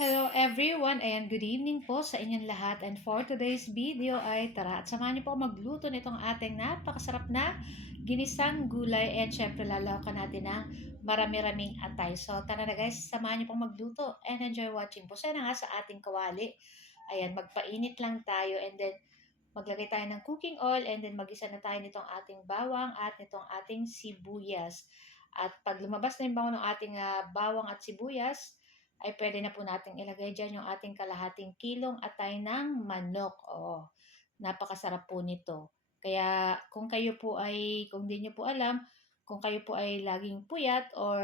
Hello everyone and good evening po sa inyong lahat, and for today's video ay tara at samahan niyo po magluto nitong ating napakasarap na ginisang gulay, and syempre lalawakan natin ng marami-raming atay. So tara na guys, samahan niyo po magluto and enjoy watching po. Sana nga sa ating kawali, ayan, magpainit lang tayo and then maglagay tayo ng cooking oil and then magisa na tayo nitong ating bawang at nitong ating sibuyas. At pag lumabas na yung bango ng ating bawang at sibuyas, ay pwede na po nating ilagay dyan yung ating kalahating kilong atay ng manok. Oo, napakasarap po nito. Kaya kung di nyo po alam, kung kayo po ay laging puyat or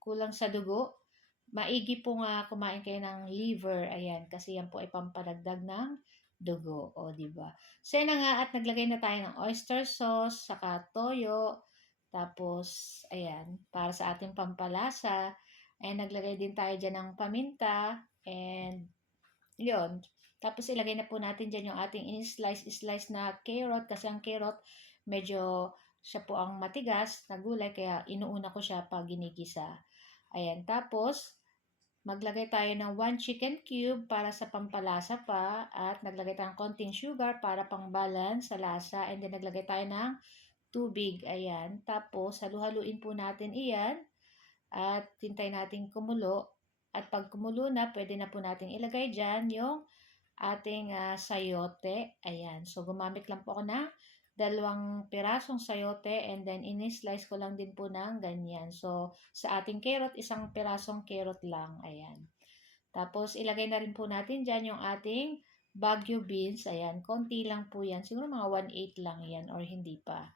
kulang sa dugo, maigi po nga kumain kayo ng liver, ayan, kasi yan po ay pampadagdag ng dugo, o di ba? So yan na nga, at naglagay na tayo ng oyster sauce, saka toyo, tapos ayan, para sa ating pampalasa, and naglagay din tayo dyan ng paminta, and yun. Tapos ilagay na po natin dyan yung ating in-slice na carrot, kasi ang carrot medyo siya po ang matigas na gulay, kaya inuuna ko siya pag ginigisa. Ayan, tapos maglagay tayo ng 1 chicken cube para sa pampalasa pa, at naglagay tayo ng konting sugar para pang-balance sa lasa, and then naglagay tayo ng tubig, ayan. Tapos halu-haluin po natin iyan at hintayin natin kumulo, at pag kumulo na, pwede na po natin ilagay dyan yung ating sayote, ayan. So gumamit lang po ako ng 2 pirasong sayote, and then in-slice ko lang din po ng ganyan. So, sa ating carrot, 1 pirasong carrot lang. Ayan. Tapos, ilagay na rin po natin dyan yung ating Baguio beans. Ayan. Konti lang po yan. Siguro mga 1/8 lang yan or hindi pa.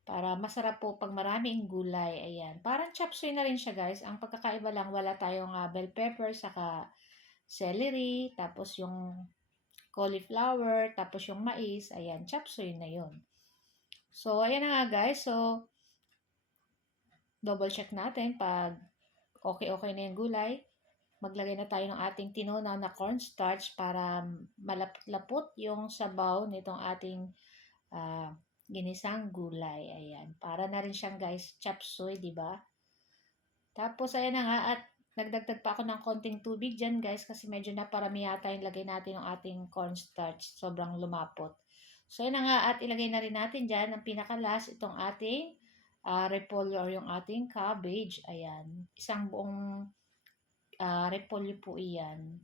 Para masarap po pag maraming gulay. Ayan. Parang chop suey na rin siya, guys. Ang pagkakaiba lang, wala tayong bell pepper, saka celery, tapos yung cauliflower, tapos yung mais, ayan, chop suey na yun. So, ayan na nga guys. So, double check natin pag okay na yung gulay. Maglagay na tayo ng ating tinunaw na cornstarch para malapot-lapot yung sabaw nitong ating uh, ginisang gulay. Ayan. Para na rin siyang guys, chop suey, di ba? Tapos, ayan na nga, at nagdagdag pa ako ng konting tubig dyan guys, kasi medyo naparami yata yung lagay natin ng ating cornstarch. Sobrang lumapot. So, yun na nga, at ilagay na rin natin dyan ang pinakalas, itong ating repolyo or yung ating cabbage. Ayan. Isang buong repolyo po iyan.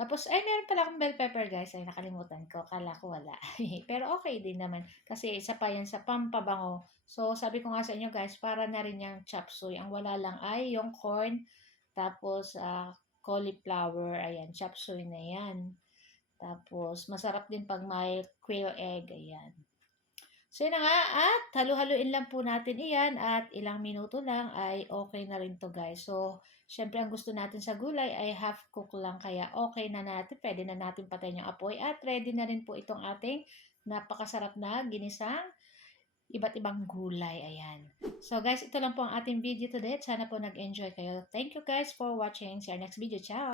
Tapos, ay, meron pala akong bell pepper guys. Ay, nakalimutan ko. Kala ko wala. Pero okay din naman. Kasi isa pa yan sa pampabango. So, sabi ko nga sa inyo guys, para na rin yung chop suey. Ang wala lang ay yung corn, tapos cauliflower. Ayan, chop suey na yan. Tapos, masarap din pag may quail egg. Ayan. So, yun na nga. At halu-haluin lang po natin iyan. At ilang minuto lang ay okay na rin to guys. So, syempre ang gusto natin sa gulay ay half cook lang. Kaya okay na natin. Pwede na natin patayin yung apoy. At ready na rin po itong ating napakasarap na ginisang iba't ibang gulay. Ayan. So, guys, ito lang po ang ating video today. Sana po nag-enjoy kayo. Thank you guys for watching. See you next video. Ciao!